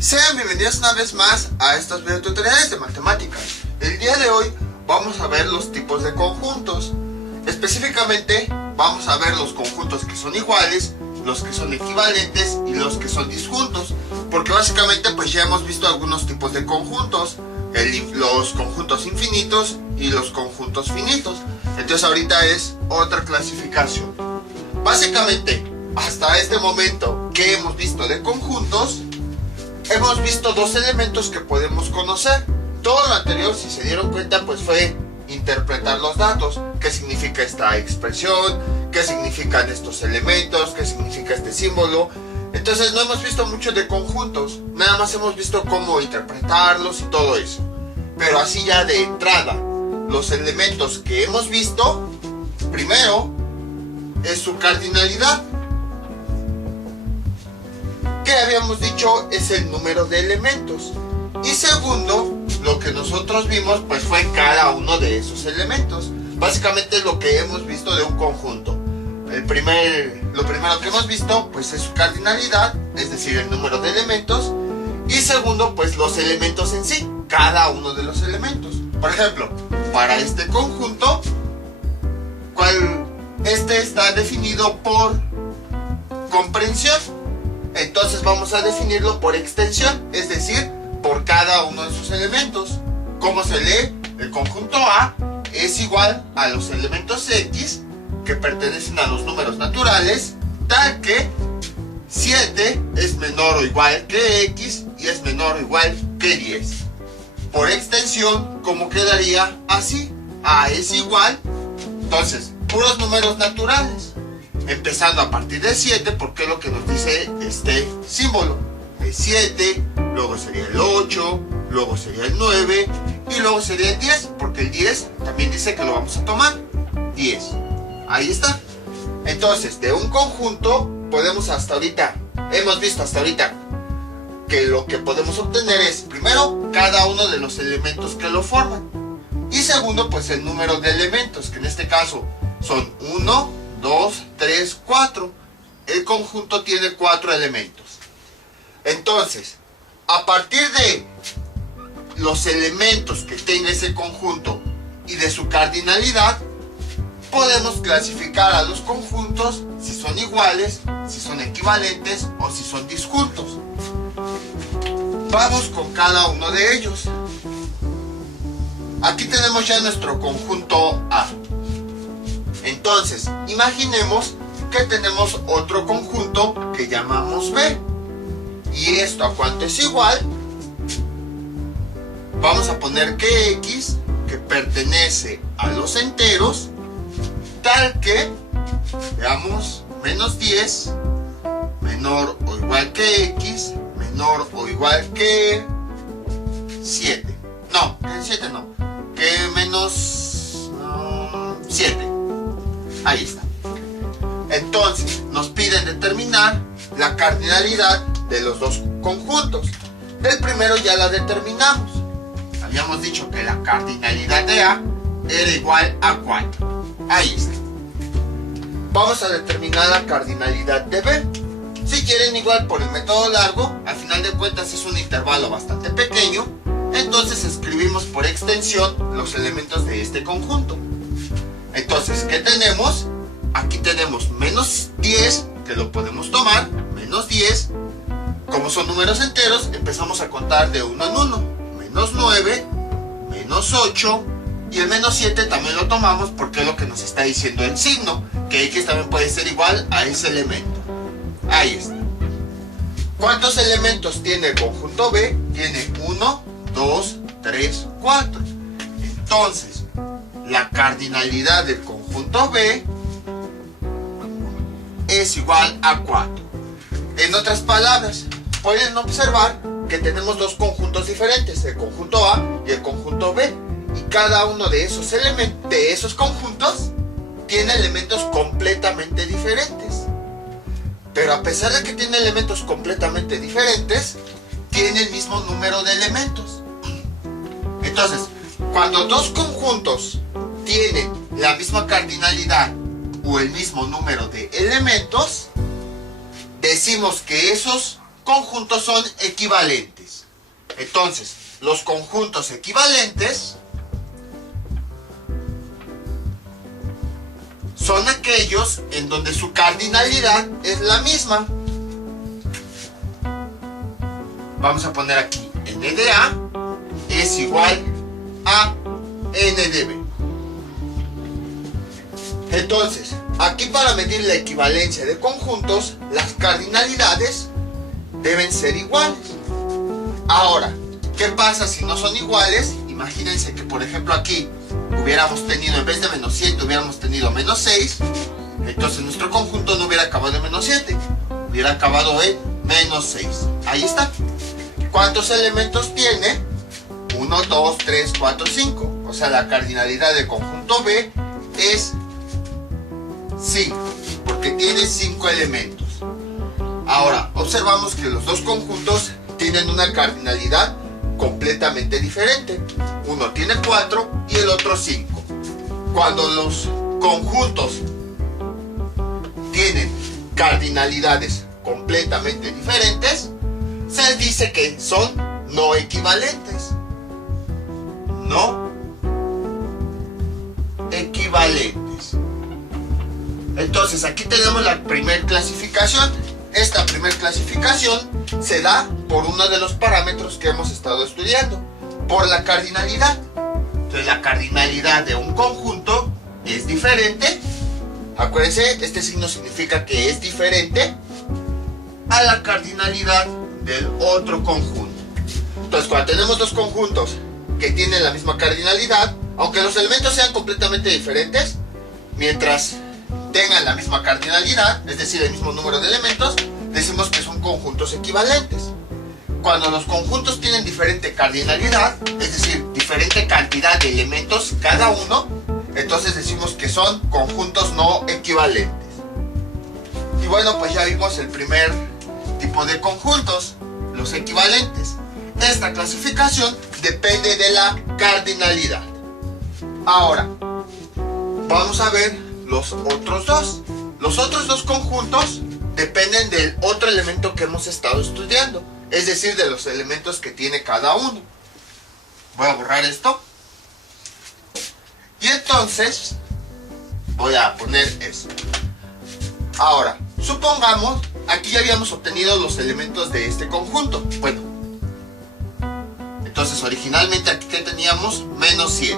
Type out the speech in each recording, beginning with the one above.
Sean bienvenidos una vez más a estos videotutoriales de matemáticas. El día de hoy vamos a ver los tipos de conjuntos. Específicamente vamos a ver los conjuntos que son iguales, los que son equivalentes y los que son disjuntos. Porque básicamente pues ya hemos visto algunos tipos de conjuntos. Los conjuntos infinitos y los conjuntos finitos. Entonces ahorita es otra clasificación. Básicamente hasta este momento que hemos visto de conjuntos, hemos visto dos elementos que podemos conocer. Todo lo anterior, si se dieron cuenta, pues fue interpretar los datos. ¿Qué significa esta expresión? ¿Qué significan estos elementos? ¿Qué significa este símbolo? Entonces no hemos visto mucho de conjuntos. Nada más hemos visto cómo interpretarlos y todo eso. Pero así ya de entrada, los elementos que hemos visto, primero, es su cardinalidad. Que habíamos dicho es el número de elementos. Y segundo, lo que nosotros vimos pues fue cada uno de esos elementos. Básicamente lo que hemos visto de un conjunto. Lo primero que hemos visto pues es su cardinalidad, es decir, el número de elementos. Y segundo, pues los elementos en sí, cada uno de los elementos. Por ejemplo, para este conjunto, este está definido por comprensión. Entonces vamos a definirlo por extensión, es decir, por cada uno de sus elementos. ¿Cómo se lee? El conjunto A es igual a los elementos X que pertenecen a los números naturales, tal que 7 es menor o igual que X y es menor o igual que 10. Por extensión, ¿cómo quedaría? Así. A es igual, entonces, puros números naturales. Empezando a partir de 7, porque es lo que nos dice este símbolo. El 7, luego sería el 8, luego sería el 9 y luego sería el 10, porque el 10 también dice que lo vamos a tomar. 10. Ahí está. Entonces, de un conjunto podemos hemos visto hasta ahorita que lo que podemos obtener es, primero, cada uno de los elementos que lo forman. Y segundo, pues el número de elementos, que en este caso son 1, 2, 3, 4. El conjunto tiene 4 elementos. Entonces, a partir de los elementos que tenga ese conjunto y de su cardinalidad, podemos clasificar a los conjuntos si son iguales, si son equivalentes o si son disjuntos. Vamos con cada uno de ellos. Aquí tenemos ya nuestro conjunto A. Entonces, imaginemos que tenemos otro conjunto que llamamos B. ¿Y esto a cuánto es igual? Vamos a poner que X, que pertenece a los enteros, tal que, veamos, menos 10, menor o igual que X, menor o igual que 7. No, que 7 no, que menos 7. Ahí está. Entonces nos piden determinar la cardinalidad de los dos conjuntos. El primero ya la determinamos. Habíamos dicho que la cardinalidad de A era igual a 4. Ahí está. Vamos a determinar la cardinalidad de B. Si quieren, igual por el método largo, al final de cuentas es un intervalo bastante pequeño. Entonces escribimos por extensión los elementos de este conjunto. Entonces, ¿qué tenemos? Aquí tenemos menos 10, que lo podemos tomar, menos 10. Como son números enteros, empezamos a contar de uno en uno. Menos 9, menos 8, y el menos 7 también lo tomamos porque es lo que nos está diciendo el signo, que X también puede ser igual a ese elemento. Ahí está. ¿Cuántos elementos tiene el conjunto B? Tiene 1, 2, 3, 4. Entonces, la cardinalidad del conjunto B es igual a 4. En otras palabras, pueden observar que tenemos dos conjuntos diferentes, el conjunto A y el conjunto B. Y cada uno de esos elementos, de esos conjuntos, tiene elementos completamente diferentes. Pero a pesar de que tiene elementos completamente diferentes, tiene el mismo número de elementos. Entonces, cuando dos conjuntos tienen la misma cardinalidad o el mismo número de elementos, decimos que esos conjuntos son equivalentes. Entonces, los conjuntos equivalentes son aquellos en donde su cardinalidad es la misma. Vamos a poner aquí n de A es igual a n de B. Entonces, aquí para medir la equivalencia de conjuntos, las cardinalidades deben ser iguales. Ahora, ¿qué pasa si no son iguales? Imagínense que, por ejemplo, aquí hubiéramos tenido, en vez de menos 7, hubiéramos tenido menos 6. Entonces nuestro conjunto no hubiera acabado en menos 7, hubiera acabado en menos 6. Ahí está. ¿Cuántos elementos tiene? 1, 2, 3, 4, 5. O sea, la cardinalidad del conjunto B es 5, porque tiene 5 elementos. Ahora, observamos que los dos conjuntos tienen una cardinalidad completamente diferente. Uno tiene 4 y el otro 5. Cuando los conjuntos tienen cardinalidades completamente diferentes, se dice que son no equivalentes. No equivalentes. Entonces aquí tenemos la primera clasificación. Esta primera clasificación se da por uno de los parámetros que hemos estado estudiando, por la cardinalidad. Entonces la cardinalidad de un conjunto es diferente. Acuérdense, este signo significa que es diferente a la cardinalidad del otro conjunto. Entonces cuando tenemos dos conjuntos que tienen la misma cardinalidad, aunque los elementos sean completamente diferentes, mientras tengan la misma cardinalidad, es decir, el mismo número de elementos, decimos que son conjuntos equivalentes. Cuando los conjuntos tienen diferente cardinalidad, es decir, diferente cantidad de elementos cada uno, entonces decimos que son conjuntos no equivalentes. Y bueno, pues ya vimos el primer tipo de conjuntos, los equivalentes. Esta clasificación depende de la cardinalidad. Ahora, vamos a ver los otros dos. Los otros dos conjuntos dependen del otro elemento que hemos estado estudiando, es decir, de los elementos que tiene cada uno. Voy a borrar esto. Y entonces voy a poner esto. Ahora, supongamos, aquí ya habíamos obtenido los elementos de este conjunto. Bueno, entonces originalmente aquí que teníamos menos 7.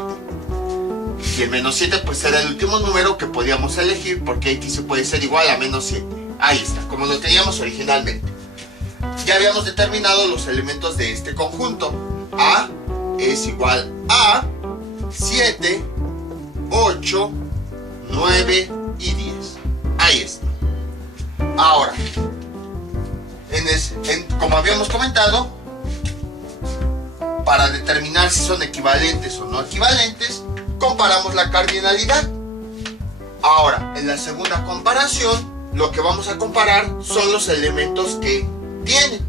Y el menos 7 pues era el último número que podíamos elegir, porque aquí se puede ser igual a menos 7. Ahí está, como lo teníamos originalmente. Ya habíamos determinado los elementos de este conjunto. A es igual a 7, 8, 9 y 10. Ahí está. Ahora, como habíamos comentado, para determinar si son equivalentes o no equivalentes, comparamos la cardinalidad. Ahora, en la segunda comparación, lo que vamos a comparar son los elementos que tienen.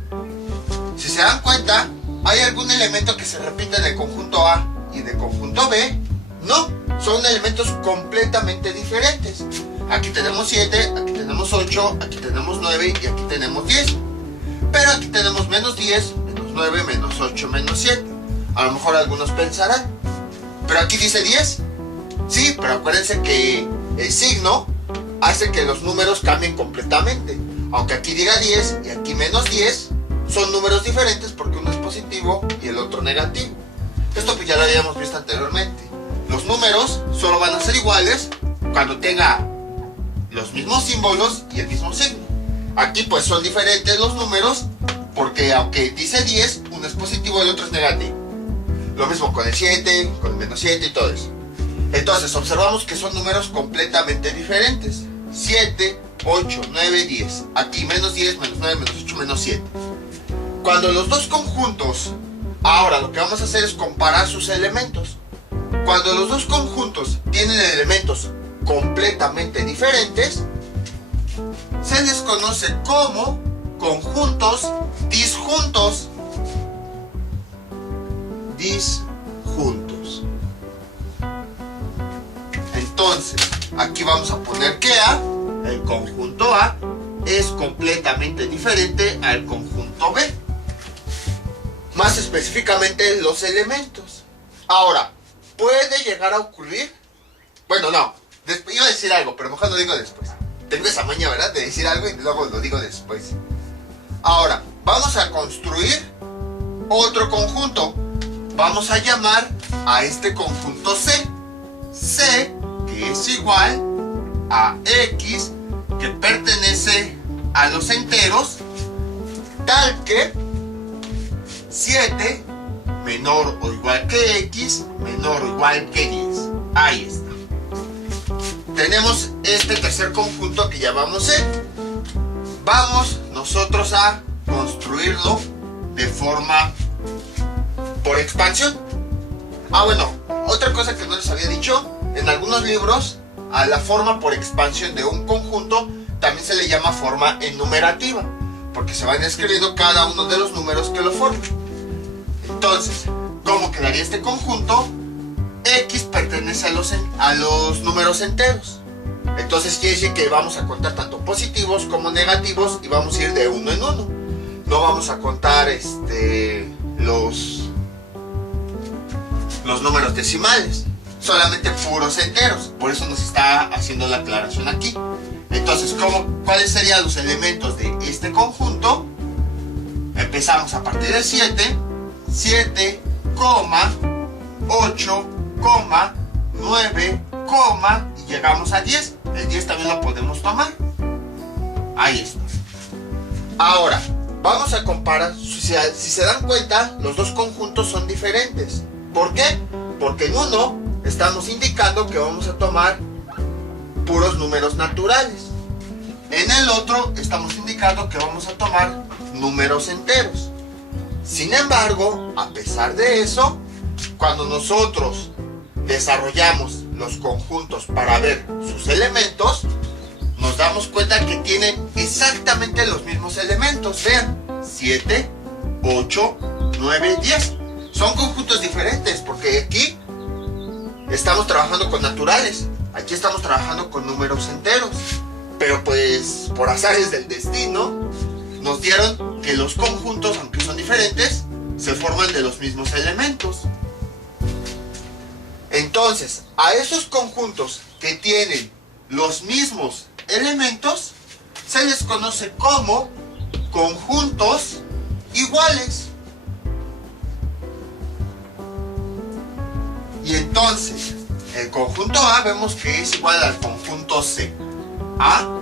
Si se dan cuenta, ¿hay algún elemento que se repite en el conjunto A y del conjunto B? No, son elementos completamente diferentes. Aquí tenemos 7, aquí tenemos 8, aquí tenemos 9 y aquí tenemos 10. Pero aquí tenemos menos 10, menos 9, menos 8, menos 7. A lo mejor algunos pensarán, pero aquí dice 10. Sí, pero acuérdense que el signo hace que los números cambien completamente. Aunque aquí diga 10 y aquí menos 10, son números diferentes porque uno es positivo y el otro negativo. Esto pues ya lo habíamos visto anteriormente. Los números solo van a ser iguales cuando tenga los mismos símbolos y el mismo signo. Aquí pues son diferentes los números porque aunque dice 10, uno es positivo y el otro es negativo. Lo mismo con el 7, con el menos 7 y todo eso. Entonces observamos que son números completamente diferentes. 7, 8, 9, 10. Aquí menos 10, menos 9, menos 8, menos 7. Cuando los dos conjuntos, ahora lo que vamos a hacer es comparar sus elementos. Cuando los dos conjuntos tienen elementos completamente diferentes, se les conoce como conjuntos disjuntos. Disjuntos. Entonces, aquí vamos a poner que A, el conjunto A, es completamente diferente al conjunto B. Más específicamente los elementos. Ahora, puede llegar a ocurrir... Bueno, no, iba a decir algo, pero mejor lo digo después. Tengo esa maña, ¿verdad? De decir algo y luego lo digo después. Ahora, vamos a construir otro conjunto. Vamos a llamar a este conjunto C. C, que es igual a X, que pertenece a los enteros, tal que 7 menor o igual que X menor o igual que 10. Ahí está. Tenemos este tercer conjunto que llamamos C. Vamos nosotros a construirlo de forma por expansión. Bueno, otra cosa que no les había dicho, en algunos libros a la forma por expansión de un conjunto también se le llama forma enumerativa, porque se van escribiendo cada uno de los números que lo forman. Entonces, ¿cómo quedaría este conjunto? X pertenece a los números enteros. Entonces quiere decir que vamos a contar tanto positivos como negativos y vamos a ir de uno en uno. No vamos a contar los números decimales, solamente puros enteros. Por eso nos está haciendo la aclaración aquí. Entonces, ¿cuáles serían los elementos de este conjunto? Empezamos a partir de 7, 7, 8, 9, y llegamos a 10. El 10 también lo podemos tomar. Ahí está. Ahora, vamos a comparar. Si se dan cuenta, los dos conjuntos son diferentes. ¿Por qué? Porque en uno estamos indicando que vamos a tomar puros números naturales. En el otro estamos indicando que vamos a tomar números enteros. Sin embargo, a pesar de eso, cuando nosotros desarrollamos los conjuntos para ver sus elementos, nos damos cuenta que tienen exactamente los mismos elementos. Vean, 7, 8, 9, 10. Son conjuntos diferentes porque aquí estamos trabajando con naturales, aquí estamos trabajando con números enteros. Pero pues por azares del destino nos dieron que los conjuntos, aunque son diferentes, se forman de los mismos elementos. Entonces, a esos conjuntos que tienen los mismos elementos se les conoce como conjuntos iguales. Y entonces, el conjunto A vemos que es igual al conjunto C. A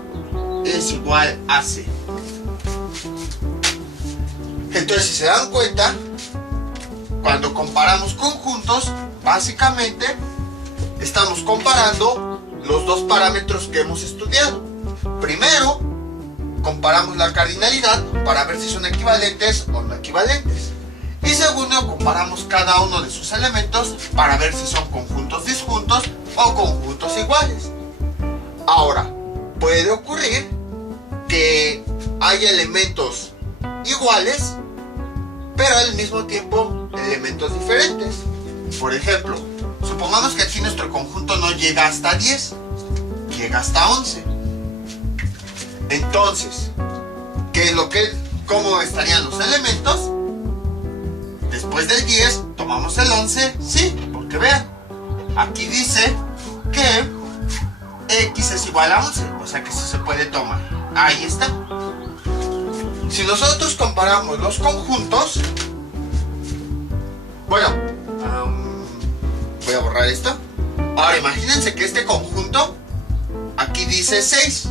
es igual a C. Entonces, si se dan cuenta, cuando comparamos conjuntos, básicamente estamos comparando los dos parámetros que hemos estudiado. Primero, comparamos la cardinalidad para ver si son equivalentes o no equivalentes. Y segundo, comparamos cada uno de sus elementos para ver si son conjuntos disjuntos o conjuntos iguales. Ahora, puede ocurrir que haya elementos iguales, pero al mismo tiempo elementos diferentes. Por ejemplo, supongamos que aquí nuestro conjunto no llega hasta 10, llega hasta 11. Entonces, ¿cómo estarían los elementos? Después del 10, tomamos el 11, sí, porque vean, aquí dice que X es igual a 11, o sea que eso se puede tomar. Ahí está. Si nosotros comparamos los conjuntos, bueno, voy a borrar esto. Ahora imagínense que este conjunto aquí dice 6.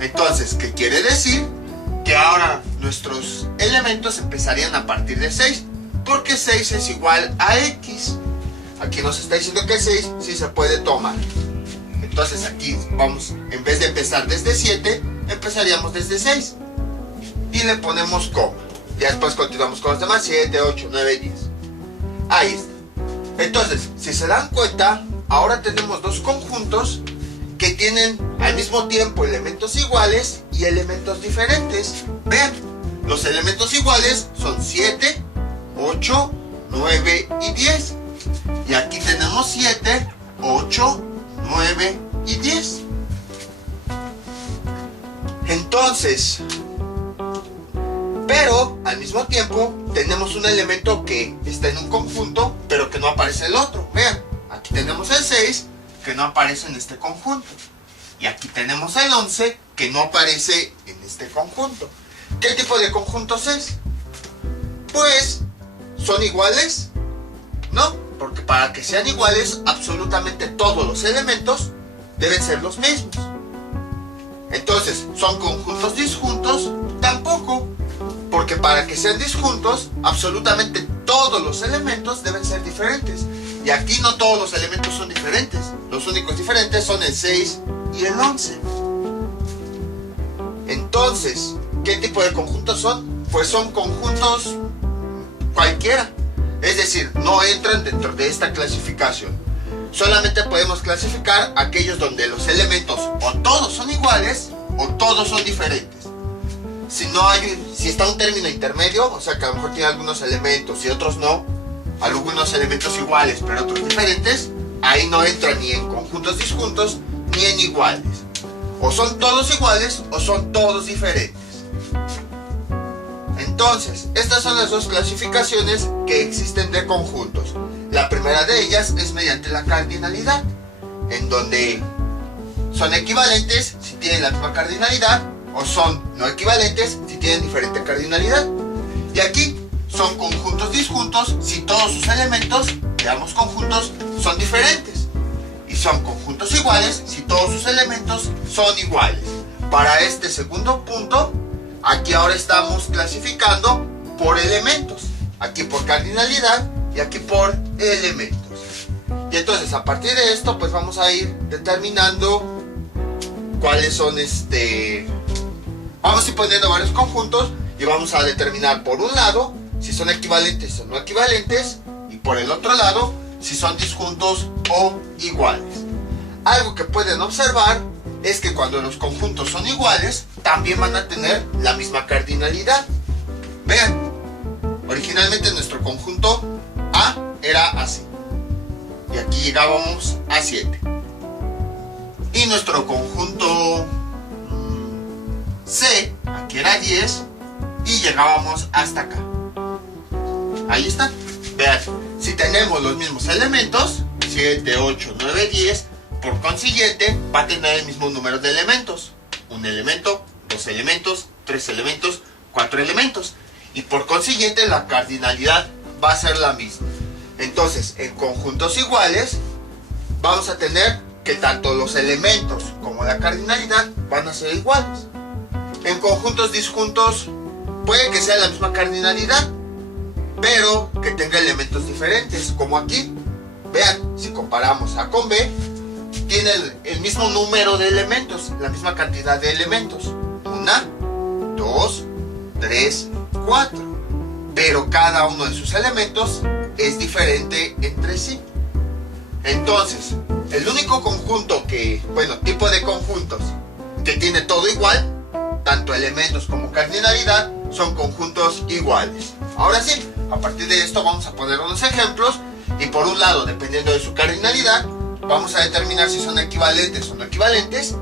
Entonces, ¿qué quiere decir? Que ahora nuestros elementos empezarían a partir de 6, porque 6 es igual a X. Aquí nos está diciendo que 6 sí se puede tomar. Entonces aquí vamos, en vez de empezar desde 7, empezaríamos desde 6. Y le ponemos coma. Ya después continuamos con los demás, 7, 8, 9, 10. Ahí está. Entonces, si se dan cuenta, ahora tenemos dos conjuntos que tienen al mismo tiempo elementos iguales y elementos diferentes. Vean, los elementos iguales son 7, 8, 9 y 10. Y aquí tenemos 7, 8, 9 y 10. Entonces, pero al mismo tiempo tenemos un elemento que está en un conjunto, pero que no aparece el otro. Vean, aquí tenemos el 6 que no aparece en este conjunto. Y aquí tenemos el 11 que no aparece en este conjunto. ¿Qué tipo de conjuntos es? Pues, ¿son iguales? No, porque para que sean iguales, absolutamente todos los elementos deben ser los mismos. Entonces, ¿son conjuntos disjuntos? Tampoco, porque para que sean disjuntos, absolutamente todos los elementos deben ser diferentes. Y aquí no todos los elementos son diferentes. Los únicos diferentes son el 6 y el 11. Entonces, ¿qué tipo de conjuntos son? Pues son conjuntos cualquiera. Es decir, no entran dentro de esta clasificación. Solamente podemos clasificar aquellos donde los elementos o todos son iguales o todos son diferentes. Si está un término intermedio, o sea que a lo mejor tiene algunos elementos y otros no, algunos elementos iguales pero otros diferentes, ahí no entra ni en conjuntos disjuntos ni en iguales. O son todos iguales o son todos diferentes. Entonces, estas son las dos clasificaciones que existen de conjuntos. La primera de ellas es mediante la cardinalidad, en donde son equivalentes si tienen la misma cardinalidad o son no equivalentes si tienen diferente cardinalidad. Y aquí son conjuntos disjuntos si todos sus elementos de ambos conjuntos son diferentes. Y son conjuntos iguales si todos sus elementos son iguales. Para este segundo punto, aquí ahora estamos clasificando por elementos. Aquí por cardinalidad y aquí por elementos. Y entonces a partir de esto pues vamos a ir determinando cuáles son vamos a ir poniendo varios conjuntos y vamos a determinar por un lado si son equivalentes o no equivalentes y por el otro lado si son disjuntos o iguales. Algo que pueden observar es que cuando los conjuntos son iguales también van a tener la misma cardinalidad. Vean, originalmente nuestro conjunto A era así y aquí llegábamos a 7 y nuestro conjunto C aquí era 10 y llegábamos hasta acá. Ahí está. Vean, si tenemos los mismos elementos 7, 8, 9, 10, por consiguiente va a tener el mismo número de elementos. Un elemento, dos elementos, tres elementos, cuatro elementos. Y por consiguiente la cardinalidad va a ser la misma. Entonces, en conjuntos iguales, vamos a tener que tanto los elementos como la cardinalidad van a ser iguales. En conjuntos disjuntos, puede que sea la misma cardinalidad, pero que tenga elementos diferentes, como aquí. Vean, si comparamos A con B, tiene el mismo número de elementos, la misma cantidad de elementos. 1, 2, 3, 4. Pero cada uno de sus elementos es diferente entre sí. Entonces, el único conjunto tipo de conjuntos que tiene todo igual, tanto elementos como cardinalidad, son conjuntos iguales. Ahora sí, a partir de esto vamos a poner unos ejemplos y por un lado, dependiendo de su cardinalidad, vamos a determinar si son equivalentes o no equivalentes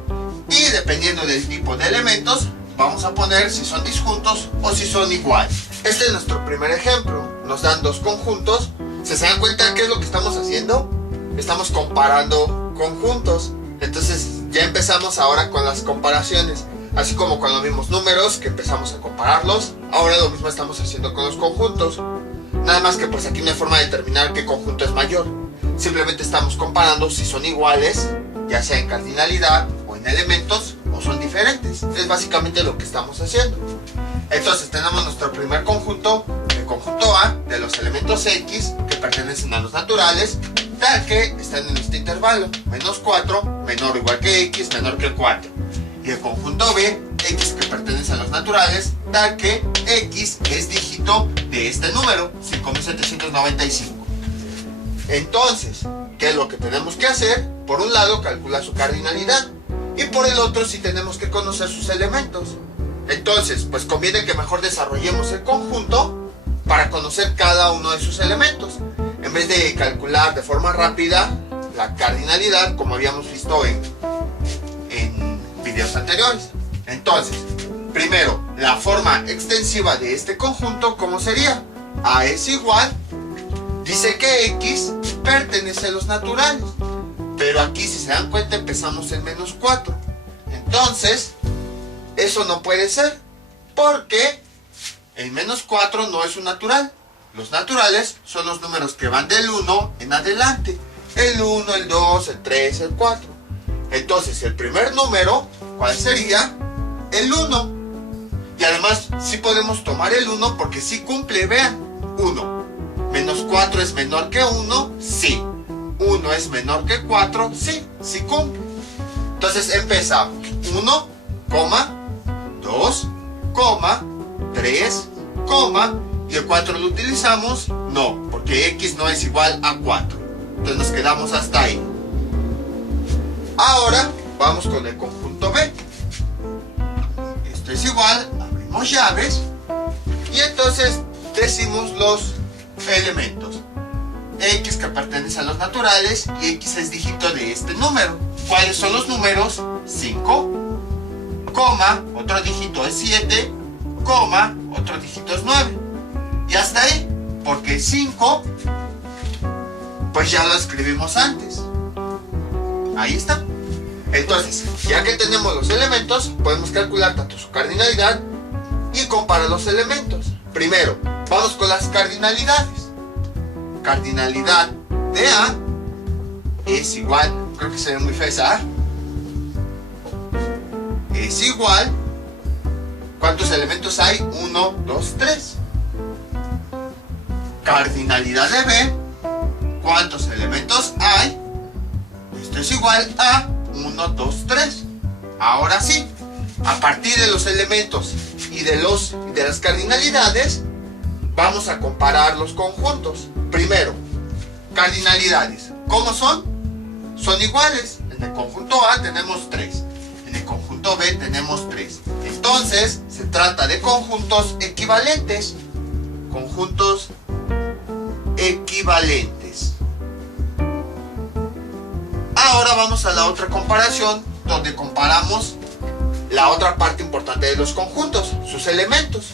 y dependiendo del tipo de elementos, vamos a poner si son disjuntos o si son iguales. Este es nuestro primer ejemplo. Nos dan dos conjuntos. ¿Se dan cuenta qué es lo que estamos haciendo? Estamos comparando conjuntos. Entonces ya empezamos ahora con las comparaciones. Así como cuando vimos números que empezamos a compararlos, ahora lo mismo estamos haciendo con los conjuntos. Nada más que pues aquí no hay forma de determinar qué conjunto es mayor. Simplemente estamos comparando si son iguales, ya sea en cardinalidad o en elementos, o son diferentes. Es básicamente lo que estamos haciendo. Entonces tenemos nuestro primer conjunto, el conjunto A, de los elementos X que pertenecen a los naturales, tal que están en este intervalo, menos 4, menor o igual que X, menor que 4. Y el conjunto B, X que pertenece a los naturales, tal que X es dígito de este número, 5795. Entonces, ¿qué es lo que tenemos que hacer? Por un lado, calcular su cardinalidad y por el otro, sí tenemos que conocer sus elementos. Entonces, pues conviene que mejor desarrollemos el conjunto para conocer cada uno de sus elementos. En vez de calcular de forma rápida, la cardinalidad, como habíamos visto en videos anteriores. Entonces, primero, la forma extensiva de este conjunto, ¿cómo sería? A es igual, dice que X pertenece a los naturales, pero aquí, si se dan cuenta, empezamos en menos 4. Entonces, eso no puede ser, porque el menos 4 no es un natural. Los naturales son los números que van del 1 en adelante. El 1, el 2, el 3, el 4. Entonces, el primer número, ¿cuál sería? El 1. Y además, sí podemos tomar el 1 porque sí cumple, vean. 1. Menos 4 es menor que 1, sí. 1 es menor que 4, sí, sí cumple. Entonces, empezamos. 1, 2, 3, y el 4 lo utilizamos, no, porque X no es igual a 4. Entonces nos quedamos hasta ahí. Ahora vamos con el conjunto B. Esto es igual, abrimos llaves y entonces decimos los elementos. X que pertenece a los naturales y X es dígito de este número. ¿Cuáles son los números? 5, otro dígito es 7, otro dígito es 9. Y hasta ahí, porque 5, pues ya lo escribimos antes. Ahí está. Entonces, ya que tenemos los elementos, podemos calcular tanto su cardinalidad y comparar los elementos. Primero, vamos con las cardinalidades. Cardinalidad de A es igual, creo que se ve muy fea esa A, es igual, ¿cuántos elementos hay? 1, 2, 3. Cardinalidad de B, ¿cuántos elementos hay? Esto es igual a 1, 2, 3. Ahora sí, a partir de los elementos y de las cardinalidades, vamos a comparar los conjuntos. Primero, cardinalidades. ¿Cómo son? Son iguales. En el conjunto A tenemos 3. En el conjunto B tenemos 3. Entonces, se trata de conjuntos equivalentes. Conjuntos equivalentes. Ahora vamos a la otra comparación, donde comparamos la otra parte importante de los conjuntos, sus elementos.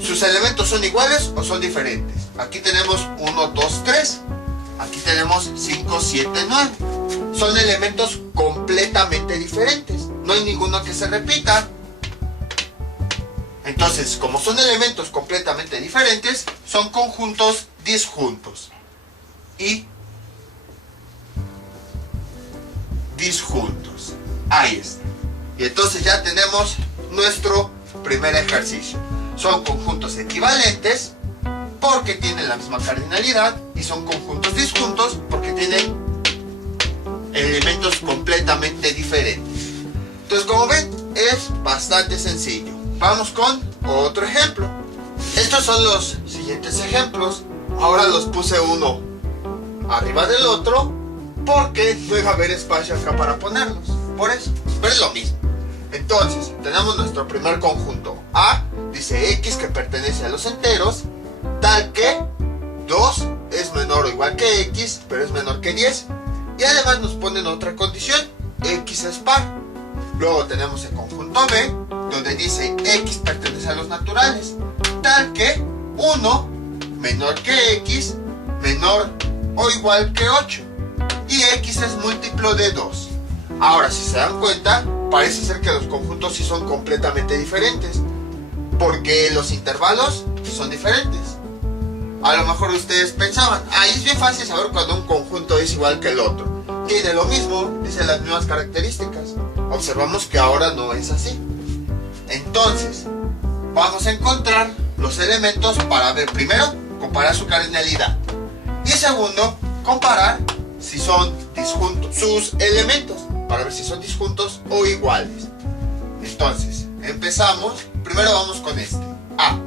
¿Sus elementos son iguales o son diferentes? Aquí tenemos 1, 2, 3. Aquí tenemos 5, 7, 9. Son elementos completamente diferentes. No hay ninguno que se repita. Entonces, como son elementos completamente diferentes, son conjuntos disjuntos. Y disjuntos. Ahí está. Y entonces ya tenemos nuestro primer ejercicio. Son conjuntos equivalentes porque tienen la misma cardinalidad y son conjuntos disjuntos porque tienen elementos completamente diferentes. Entonces, como ven, es bastante sencillo. Vamos con otro ejemplo. Estos son los siguientes ejemplos. Ahora los puse uno arriba del otro porque no iba a haber espacio acá para ponerlos. Por eso, pero es lo mismo. Entonces, tenemos nuestro primer conjunto. A dice X que pertenece a los enteros, tal que 2 es menor o igual que X, pero es menor que 10. Y además nos ponen otra condición, X es par. Luego tenemos el conjunto B, donde dice X pertenece a los naturales, tal que 1 menor que X, menor o igual que 8. Y X es múltiplo de 2. Ahora, si se dan cuenta, parece ser que los conjuntos sí son completamente diferentes, porque los intervalos son diferentes. A lo mejor ustedes pensaban, ahí es bien fácil saber cuando un conjunto es igual que el otro. Tiene lo mismo, dice las mismas características. Observamos que ahora no es así. Entonces, vamos a encontrar los elementos para ver, primero, comparar su cardinalidad. Y segundo, comparar si son disjuntos, sus elementos, para ver si son disjuntos o iguales. Entonces, empezamos. Primero vamos con este, A,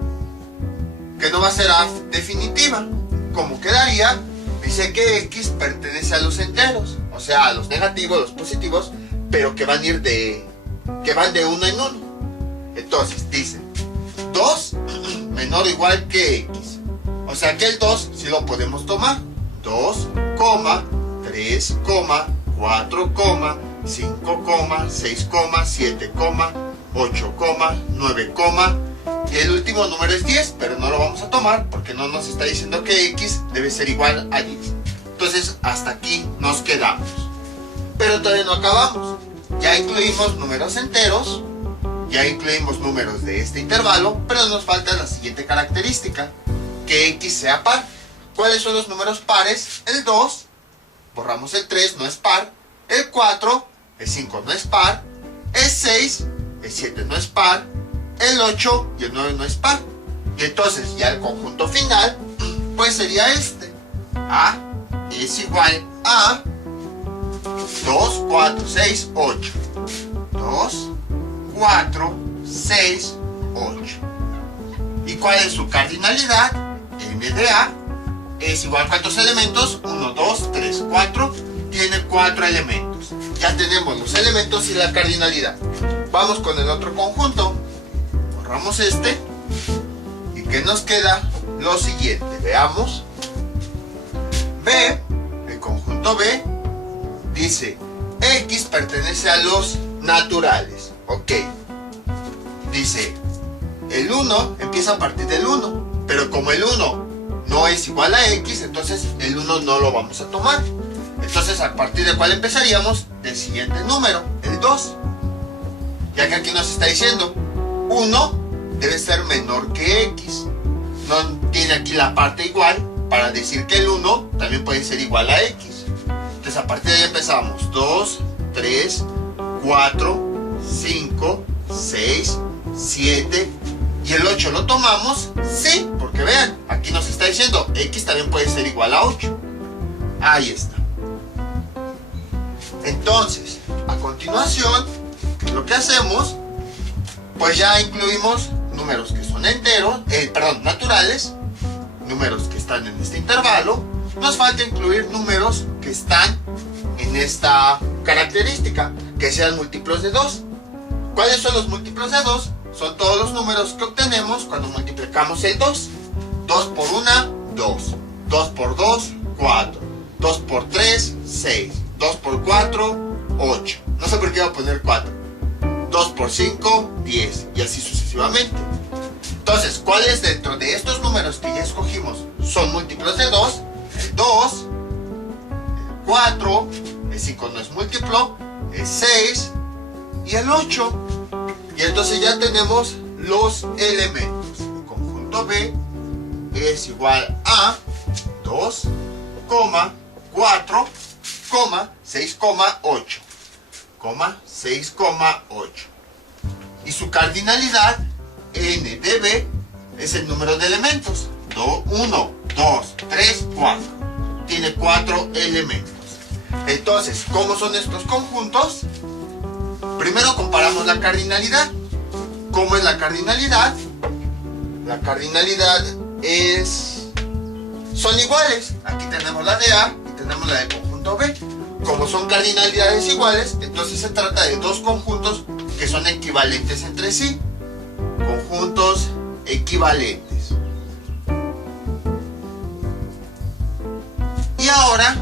que no va a ser A definitiva. ¿Cómo quedaría? Dice que X pertenece a los enteros, o sea, a los negativos, los positivos, pero que van de uno en uno. Entonces, dice 2 menor o igual que X. O sea que el 2 sí lo podemos tomar. 2, 3, 4, 5, 6, 7, 8, 9, y el último número es 10, pero no lo vamos a tomar porque no nos está diciendo que x debe ser igual a 10. Entonces hasta aquí nos quedamos. Pero todavía no acabamos. Ya incluimos números enteros, ya incluimos números de este intervalo, pero nos falta la siguiente característica, que x sea par. ¿Cuáles son los números pares? El 2, borramos el 3, no es par. El 4, el 5 no es par. El 6, el 7 no es par. El 8 y el 9 no es par. Y entonces ya el conjunto final pues sería este. A es igual a 2, 4, 6, 8. 2, 4, 6, 8. ¿Y cuál es su cardinalidad? N de A es igual a ¿cuántos elementos? 1, 2, 3, 4. Tiene 4 elementos. Ya tenemos los elementos y la cardinalidad. Vamos con el otro conjunto. Borramos este. ¿Y qué nos queda? Lo siguiente. Veamos. B, el conjunto B, dice X pertenece a los naturales. Ok. Dice, el 1 empieza a partir del 1. Pero como el 1 no es igual a X, entonces el 1 no lo vamos a tomar. Entonces, ¿a partir de cuál empezaríamos? Del siguiente número, el 2. Ya que aquí nos está diciendo 1 debe ser menor que X. No tiene aquí la parte igual para decir que el 1 también puede ser igual a X. Entonces, a partir de ahí empezamos 2, 3, 4, 5, 6, 7 y el 8 lo tomamos, sí, porque vean, aquí nos está diciendo X también puede ser igual a 8. Ahí está. Entonces, a continuación, lo que hacemos, pues ya incluimos números que son enteros, naturales, números que están en este intervalo. Nos falta incluir números que están en esta característica, que sean múltiplos de 2. ¿Cuáles son los múltiplos de 2? Son todos los números que obtenemos cuando multiplicamos el 2. 2 por 1, 2. 2 por 2, 4. 2 por 3, 6. 2 por 4, 8. No sé por qué voy a poner 4. 2 por 5, 10. Y así sucesivamente. Entonces, ¿cuáles dentro de estos números que ya escogimos son múltiplos de 2? El 2, el 4, el 5 no es múltiplo, el 6 y el 8. Y entonces ya tenemos los elementos. El conjunto B es igual a 2, 4, 6, 8, 6, 8. Y su cardinalidad, N de B, es el número de elementos. 1, 2, 3, 4. Tiene 4 elementos. Entonces, ¿cómo son estos conjuntos? Primero comparamos la cardinalidad. ¿Cómo es la cardinalidad? La cardinalidad son iguales. Aquí tenemos la de A y tenemos la del conjunto B. Como son cardinalidades iguales, entonces se trata de dos conjuntos que son equivalentes entre sí. Conjuntos equivalentes. Y ahora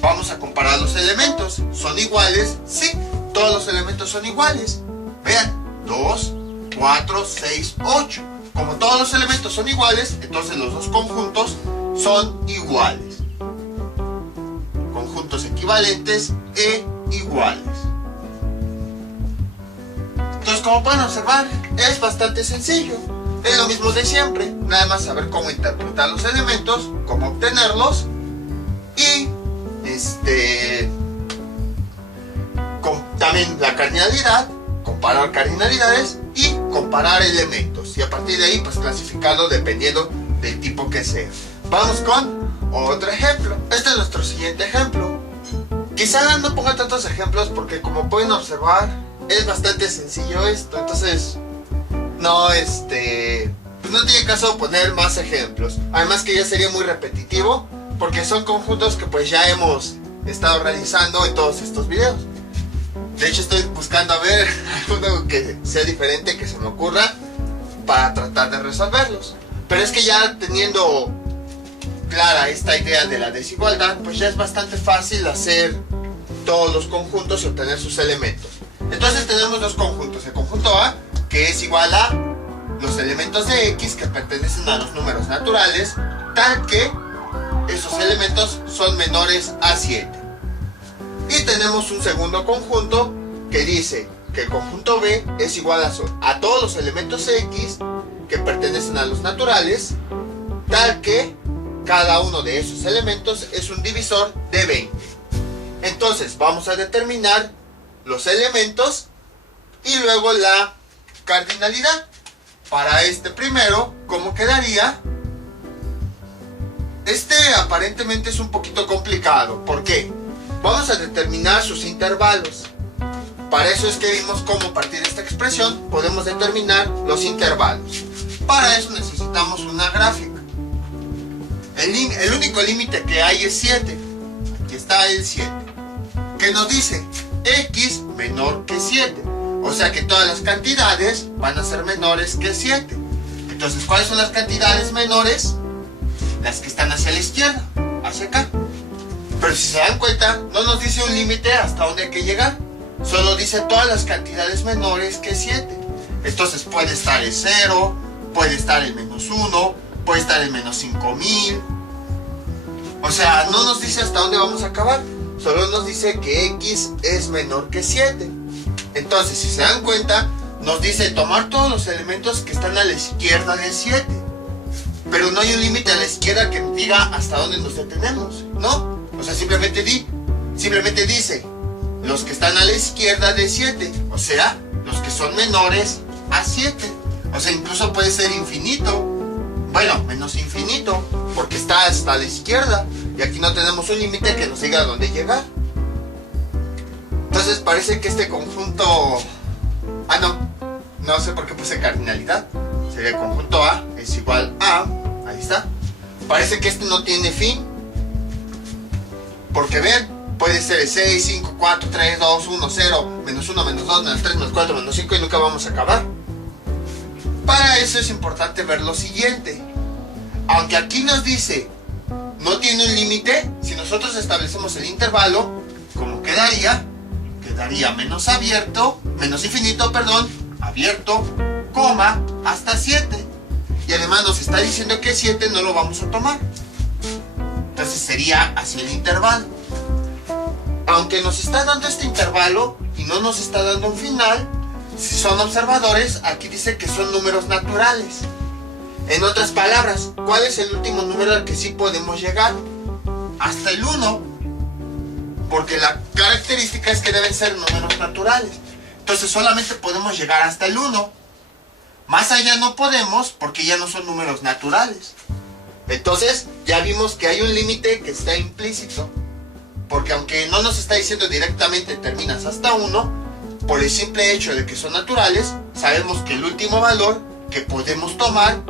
vamos a comparar los elementos. ¿Son iguales? Sí, todos los elementos son iguales. Vean, 2, 4, 6, 8. Como todos los elementos son iguales, entonces los dos conjuntos son iguales. Conjuntos equivalentes e iguales. Entonces, como pueden observar, es bastante sencillo. Es lo mismo de siempre. Nada más saber cómo interpretar los elementos, cómo obtenerlos y también la cardinalidad, comparar cardinalidades y comparar elementos. Y a partir de ahí, pues clasificarlo dependiendo del tipo que sea. Vamos con otro ejemplo. Este es nuestro siguiente ejemplo. Quizá no ponga tantos ejemplos porque, como pueden observar, es bastante sencillo esto. Entonces, pues no tiene caso poner más ejemplos. Además que ya sería muy repetitivo porque son conjuntos que pues ya hemos estado realizando en todos estos videos. De hecho, estoy buscando a ver alguno que sea diferente, que se me ocurra, para tratar de resolverlos. Pero es que ya teniendo clara esta idea de la desigualdad, pues ya es bastante fácil hacer todos los conjuntos y obtener sus elementos. Entonces tenemos dos conjuntos. El conjunto A, que es igual a los elementos de X que pertenecen a los números naturales, tal que esos elementos son menores a 7. Y tenemos un segundo conjunto que dice que el conjunto B es igual a todos los elementos X que pertenecen a los naturales, tal que cada uno de esos elementos es un divisor de 20. Entonces vamos a determinar los elementos y luego la cardinalidad. Para este primero, ¿cómo quedaría? Este aparentemente es un poquito complicado. ¿Por qué? Vamos a determinar sus intervalos. Para eso es que vimos cómo a partir de esta expresión podemos determinar los intervalos. Para eso necesitamos una gráfica. El único límite que hay es 7. Aquí está el 7. Que nos dice X menor que 7. O sea que todas las cantidades van a ser menores que 7. Entonces, ¿cuáles son las cantidades menores? Las que están hacia la izquierda, hacia acá. Pero si se dan cuenta, no nos dice un límite hasta dónde hay que llegar. Solo dice todas las cantidades menores que 7. Entonces puede estar el 0, puede estar el menos 1, puede estar el menos 5000. O sea, no nos dice hasta dónde vamos a acabar. Solo nos dice que X es menor que 7. Entonces, si se dan cuenta, nos dice tomar todos los elementos que están a la izquierda del 7. Pero no hay un límite a la izquierda que diga hasta dónde nos detenemos, ¿no? O sea, simplemente dice los que están a la izquierda de 7. O sea, los que son menores a 7. O sea, incluso puede ser infinito. Bueno, menos infinito, porque está hasta la izquierda. Y aquí no tenemos un límite que nos diga a dónde llegar. Entonces parece que este conjunto... no sé por qué puse cardinalidad. Sería el conjunto A es igual a... Ahí está. Parece que este no tiene fin. Porque vean, puede ser el 6, 5, 4, 3, 2, 1, 0, menos 1, menos 2, menos 3, menos 4, menos 5 y nunca vamos a acabar. Para eso es importante ver lo siguiente. Aunque aquí nos dice no tiene un límite, si nosotros establecemos el intervalo, ¿cómo quedaría? Quedaría menos infinito, abierto, coma, hasta 7. Y además nos está diciendo que 7 no lo vamos a tomar. Entonces sería así el intervalo. Aunque nos está dando este intervalo y no nos está dando un final, si son observadores, aquí dice que son números naturales. En otras palabras, ¿cuál es el último número al que sí podemos llegar? Hasta el 1. Porque la característica es que deben ser números naturales. Entonces solamente podemos llegar hasta el 1. Más allá no podemos porque ya no son números naturales. Entonces ya vimos que hay un límite que está implícito. Porque aunque no nos está diciendo directamente terminas hasta 1, por el simple hecho de que son naturales, sabemos que el último valor que podemos tomar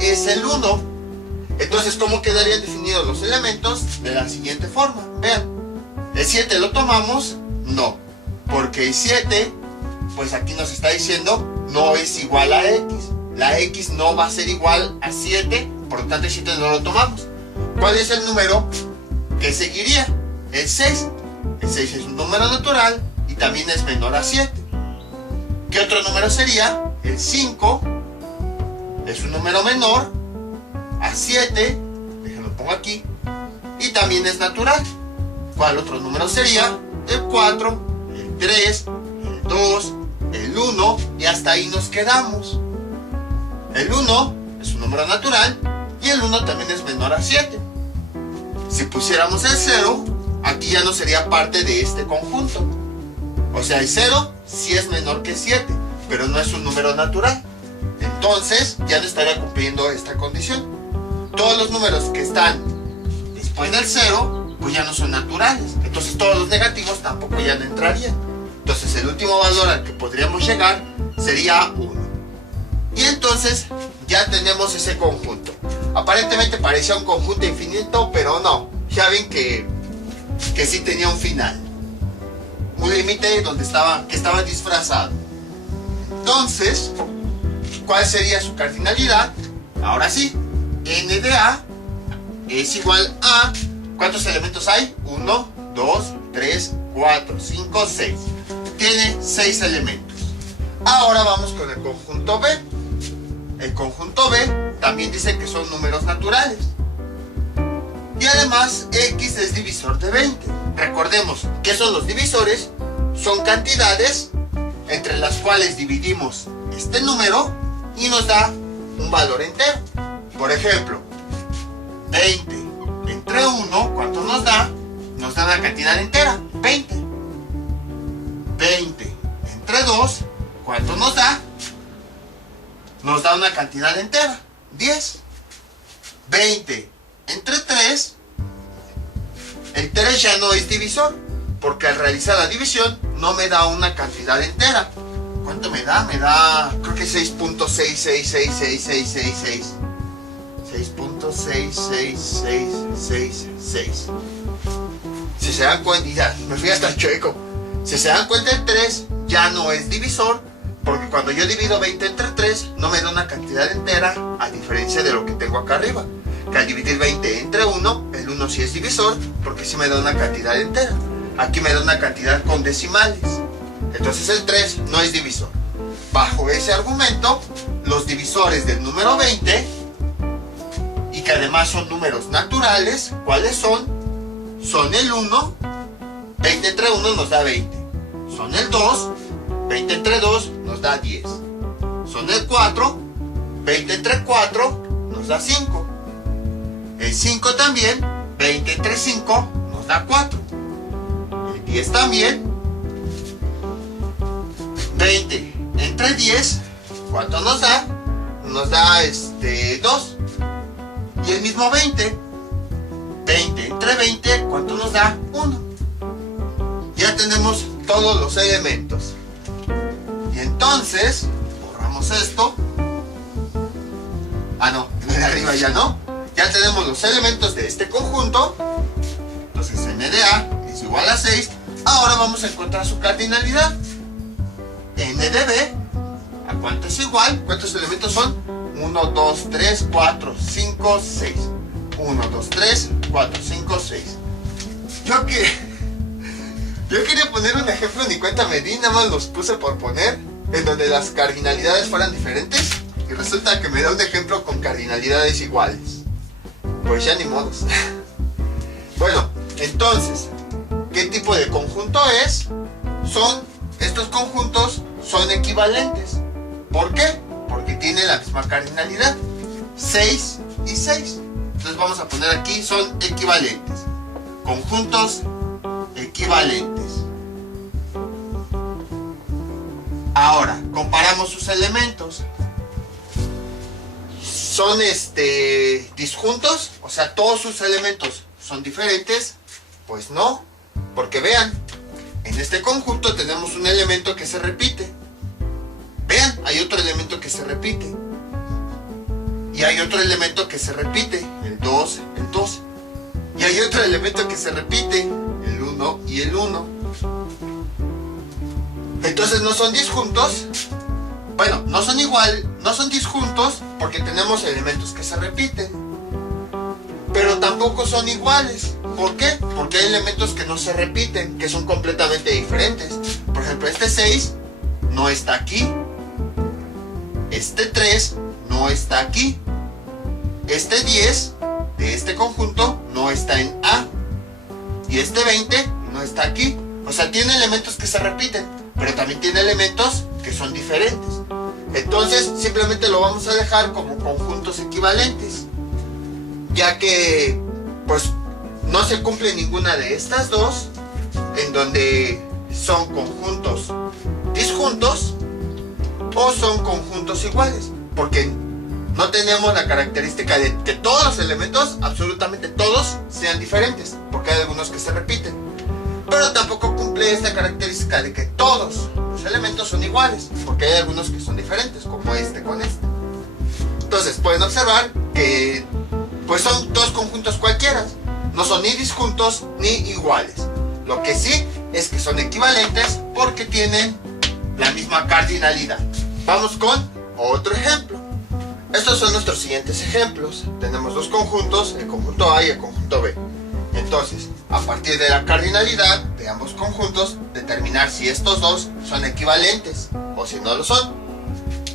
es el 1. Entonces, ¿cómo quedarían definidos los elementos? De la siguiente forma. Vean, ¿el 7 lo tomamos? No, porque el 7, pues aquí nos está diciendo no es igual a X. La X no va a ser igual a 7, por lo tanto el 7 no lo tomamos. ¿Cuál es el número que seguiría? El 6. El 6 es un número natural y también es menor a 7. ¿Qué otro número sería? El 5 es un número menor a 7, déjenlo pongo aquí, y también es natural. ¿Cuál otro número sería? El 4, el 3, el 2, el 1, y hasta ahí nos quedamos. El 1 es un número natural y el 1 también es menor a 7. Si pusiéramos el 0, aquí ya no sería parte de este conjunto. O sea, el 0 sí es menor que 7, pero no es un número natural. Entonces ya no estaría cumpliendo esta condición. Todos los números que están después del 0, pues ya no son naturales. Entonces todos los negativos tampoco ya no entrarían. Entonces el último valor al que podríamos llegar sería 1. Y entonces ya tenemos ese conjunto. Aparentemente parecía un conjunto infinito, pero no. Ya ven que sí tenía un final. Un límite que estaba disfrazado. Entonces, ¿cuál sería su cardinalidad? Ahora sí, n de a es igual a... ¿Cuántos elementos hay? 1, 2, 3, 4, 5, 6. Tiene 6 elementos. Ahora vamos con el conjunto B. El conjunto B también dice que son números naturales. Y además X es divisor de 20. Recordemos que son los divisores, son cantidades entre las cuales dividimos este número y nos da un valor entero. Por ejemplo, 20 entre 1, ¿cuánto nos da? Nos da una cantidad entera, 20. 20 entre 2, ¿cuánto nos da? Nos da una cantidad entera, 10. 20 entre 3, el 3 ya no es divisor, porque al realizar la división no me da una cantidad entera. ¿Cuánto me da? Me da, creo que 6.6666666. 6.66666. Si se dan cuenta, ya me fui hasta el chueco. Si se dan cuenta, el 3 ya no es divisor, porque cuando yo divido 20 entre 3 no me da una cantidad entera, a diferencia de lo que tengo acá arriba, que al dividir 20 entre 1, el 1 sí es divisor, porque sí me da una cantidad entera. Aquí me da una cantidad con decimales. Entonces el 3 no es divisor. Bajo ese argumento, los divisores del número 20, y que además son números naturales, ¿cuáles son? Son el 1, 20 entre 1 nos da 20. Son el 2, 20 entre 2 nos da 10. Son el 4, 20 entre 4 nos da 5. El 5 también, 20 entre 5 nos da 4. El 10 también, 20 entre 10, ¿cuánto nos da? Nos da 2. Y el mismo 20, 20 entre 20, ¿cuánto nos da? 1. Ya tenemos todos los elementos. Y entonces, borramos esto. Ah, no, en el de arriba ya no. Ya tenemos los elementos de este conjunto. Entonces n de A es igual a 6. Ahora vamos a encontrar su cardinalidad. N de B, ¿a cuánto es igual? ¿Cuántos elementos son? 1, 2, 3, 4, 5, 6. 1, 2, 3, 4, 5, 6. Yo quería poner un ejemplo, ni cuenta me di, nada más los puse por poner, en donde las cardinalidades fueran diferentes, y resulta que me da un ejemplo con cardinalidades iguales. Pues ya ni modos. Bueno, entonces, ¿qué tipo de conjunto es? Estos conjuntos son equivalentes. ¿Por qué? Porque tienen la misma cardinalidad, 6 y 6. Entonces vamos a poner aquí, son equivalentes. Conjuntos equivalentes. Ahora, comparamos sus elementos. ¿Son disjuntos? O sea, ¿todos sus elementos son diferentes? Pues no, porque vean, en este conjunto tenemos un elemento que se repite. Vean, hay otro elemento que se repite. Y hay otro elemento que se repite, el 2, el 2. Y hay otro elemento que se repite, el 1 y el 1. Entonces no son disjuntos. Bueno, no son disjuntos porque tenemos elementos que se repiten. Pero tampoco son iguales. ¿Por qué? Porque hay elementos que no se repiten, que son completamente diferentes. Por ejemplo, este 6 no está aquí. Este 3 no está aquí. Este 10 de este conjunto no está en A. Y este 20 no está aquí. O sea, tiene elementos que se repiten, pero también tiene elementos que son diferentes. Entonces, simplemente lo vamos a dejar como conjuntos equivalentes, ya que, pues, no se cumple ninguna de estas dos, en donde son conjuntos disjuntos o son conjuntos iguales, porque no tenemos la característica de que todos los elementos, absolutamente todos, sean diferentes, porque hay algunos que se repiten. Pero tampoco cumple esta característica de que todos los elementos son iguales, porque hay algunos que son diferentes, como este con este. Entonces pueden observar que pues son dos conjuntos cualquiera, no son ni disjuntos ni iguales. Lo que sí es que son equivalentes porque tienen la misma cardinalidad. Vamos con otro ejemplo. Estos son nuestros siguientes ejemplos. Tenemos dos conjuntos, el conjunto A y el conjunto B. Entonces, a partir de la cardinalidad de ambos conjuntos, determinar si estos dos son equivalentes o si no lo son.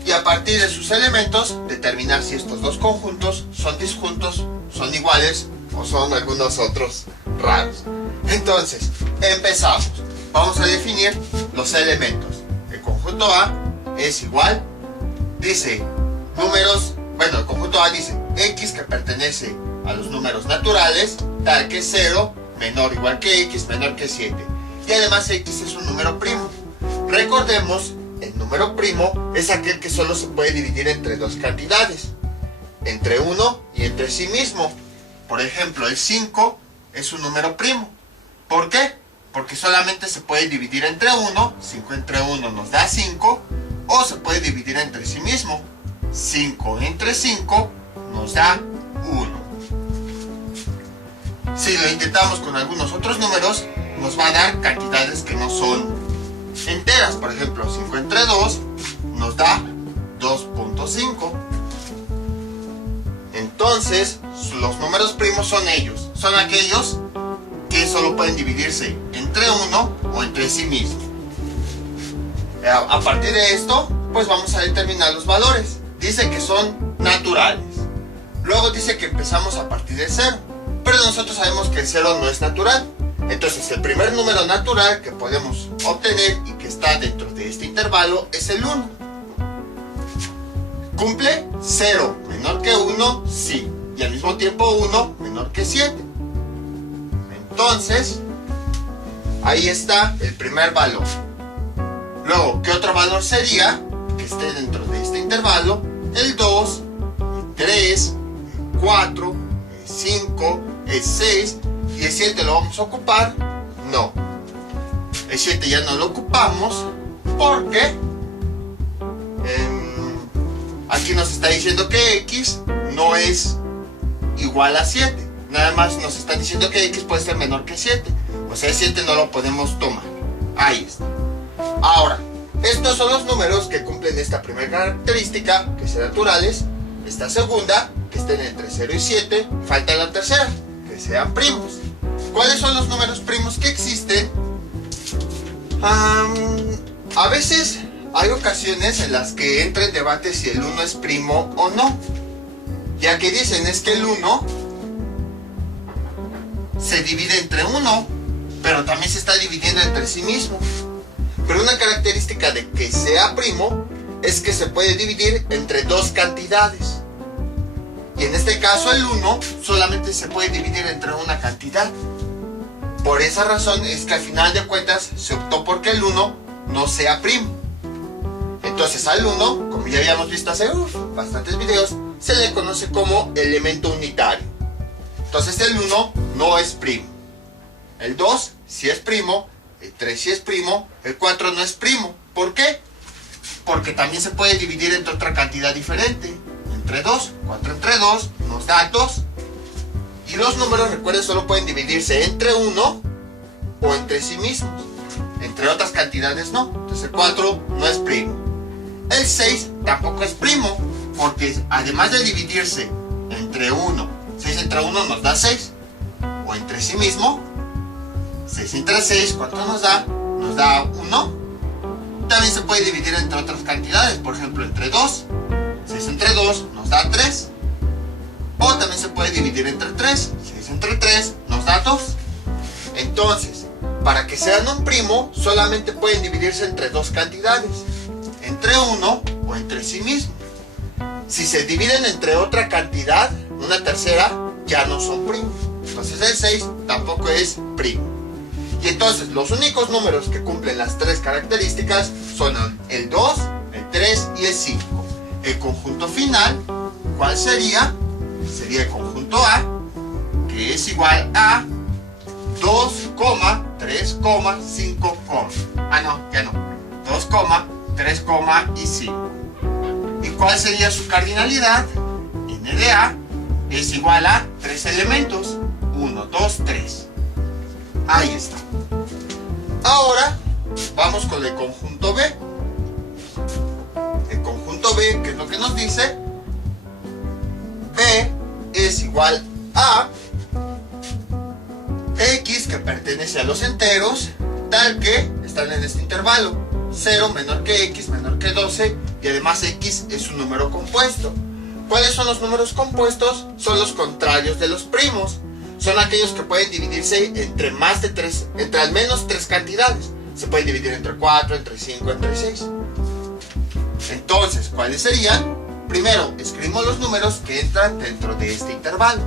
Y a partir de sus elementos, determinar si estos dos conjuntos son disjuntos, son iguales o son algunos otros raros. Entonces, empezamos. Vamos a definir los elementos. El conjunto A es igual, dice números, bueno, el conjunto A dice X que pertenece a los números naturales, tal que 0, menor o igual que X, menor que 7. Y además X es un número primo. Recordemos, el número primo es aquel que solo se puede dividir entre dos cantidades, entre 1 y entre sí mismo. Por ejemplo, el 5 es un número primo. ¿Por qué? Porque solamente se puede dividir entre 1, 5 entre 1 nos da 5, o se puede dividir entre sí mismo. 5 entre 5 nos da 1. Si lo intentamos con algunos otros números, nos va a dar cantidades que no son enteras. Por ejemplo, 5 entre 2 nos da 2.5. Entonces, los números primos son ellos. Son aquellos que solo pueden dividirse entre 1 o entre sí mismos. A partir de esto, pues vamos a determinar los valores. Dice que son naturales. Luego dice que empezamos a partir de 0. Pero nosotros sabemos que el 0 no es natural. Entonces el primer número natural que podemos obtener y que está dentro de este intervalo es el 1. ¿Cumple? 0 menor que 1, sí. Y al mismo tiempo 1 menor que 7. Entonces, ahí está el primer valor. Luego, ¿qué otro valor sería que esté dentro de este intervalo? El 2, el 3, el 4, el 5, el 6 y el 7 lo vamos a ocupar. No, el 7 ya no lo ocupamos porque aquí nos está diciendo que X no es igual a 7. Nada más nos están diciendo que X puede ser menor que 7. O sea, el 7 no lo podemos tomar. Ahí está. Ahora, estos son los números que cumplen esta primera característica, que sean naturales. Esta segunda, que estén entre 0 y 7. Falta la tercera, que sean primos. ¿Cuáles son los números primos que existen? A veces hay ocasiones en las que entra en debate si el 1 es primo o no. Ya que dicen es que el 1 se divide entre 1, pero también se está dividiendo entre sí mismo. Pero una característica de que sea primo es que se puede dividir entre dos cantidades. Y en este caso el 1 solamente se puede dividir entre una cantidad. Por esa razón es que al final de cuentas se optó porque el 1 no sea primo. Entonces al 1, como ya habíamos visto hace bastantes videos, se le conoce como elemento unitario. Entonces el 1 no es primo. El 2 sí es primo, el 3 sí es primo, el 4 no es primo. ¿Por qué? Porque también se puede dividir entre otra cantidad diferente. Entre 2, 4 entre 2 nos da 2. Y los números, recuerden, solo pueden dividirse entre 1 o entre sí mismos. Entre otras cantidades no. Entonces el 4 no es primo. El 6 tampoco es primo, porque además de dividirse entre 1, 6 entre 1 nos da 6. O entre sí mismo, 6 entre 6, ¿cuánto nos da? Nos da 1. También se puede dividir entre otras cantidades, por ejemplo entre 2. 6 entre 2 nos da 3. O también se puede dividir entre 3. 6 entre 3 nos da 2. Entonces, para que sean un primo, solamente pueden dividirse entre dos cantidades. Entre 1 o entre sí mismo. Si se dividen entre otra cantidad, una tercera, ya no son primos. Entonces el 6 tampoco es primo. Y entonces los únicos números que cumplen las tres características son el 2, el 3 y el 5. El conjunto final, ¿cuál sería? Sería el conjunto A, que es igual a 2, 3, 5, ah no, ya no. 2, 3, y 5. ¿Y cuál sería su cardinalidad? N de A es igual a 3 elementos. 1, 2, 3. Ahí está. Ahora vamos con el conjunto B. El conjunto B, ¿qué es lo que nos dice? B es igual a X que pertenece a los enteros, tal que están en este intervalo. 0 menor que X menor que 12 y además X es un número compuesto. ¿Cuáles son los números compuestos? Son los contrarios de los primos. Son aquellos que pueden dividirse entre al menos 3 cantidades. Se pueden dividir entre 4, entre 5, entre 6. Entonces, ¿cuáles serían? Primero, escribimos los números que entran dentro de este intervalo.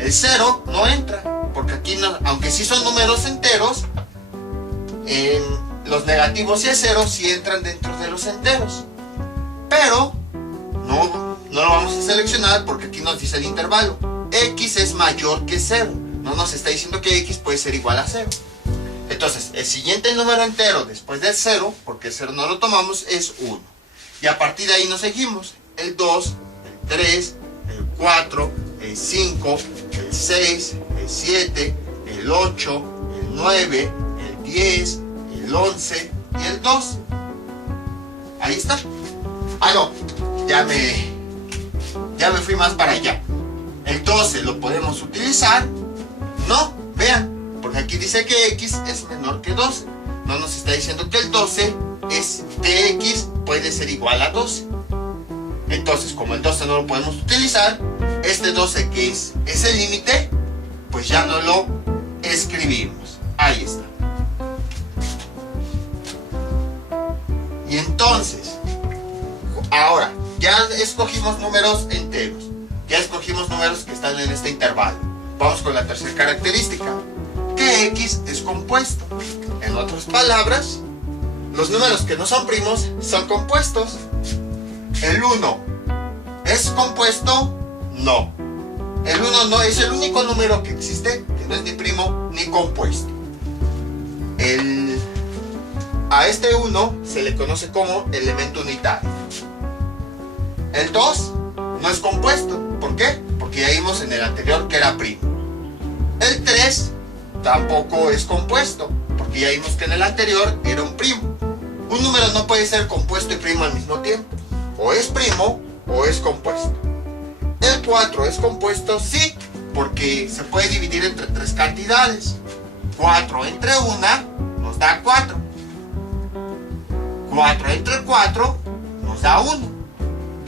El 0 no entra, porque aquí, no, aunque sí son números enteros, los negativos y el 0 sí entran dentro de los enteros. Pero no lo vamos a seleccionar porque aquí nos dice el intervalo. X es mayor que 0. No nos está diciendo que X puede ser igual a 0. Entonces, el siguiente número entero después del 0, porque el 0 no lo tomamos, es 1. Y a partir de ahí nos seguimos. El 2, el 3, el 4, el 5, el 6, el 7, el 8, el 9, el 10, el 11 y el 2. Ahí está. Ah, no, ya me fui más para allá. El 12 lo podemos utilizar. No, vean, porque aquí dice que X es menor que 12. No nos está diciendo que el 12 es que X puede ser igual a 12. Entonces, como el 12 no lo podemos utilizar, este 12 que es el límite, pues ya no lo escribimos. Ahí está. Y entonces, ahora, ya escogimos números enteros. Ya escogimos números que están en este intervalo. Vamos con la tercera característica, que X es compuesto. En otras palabras, los números que no son primos son compuestos. ¿El 1 es compuesto? No. El 1 no es el único número que existe que no es ni primo ni compuesto. A este 1 se le conoce como elemento unitario. El 2 no es compuesto. ¿Por qué? Porque ya vimos en el anterior que era primo. El 3 tampoco es compuesto, porque ya vimos que en el anterior era un primo. Un número no puede ser compuesto y primo al mismo tiempo. O es primo o es compuesto. El 4 es compuesto, sí, porque se puede dividir entre 3 cantidades. 4 entre 1 nos da 4. 4 entre 4 nos da 1.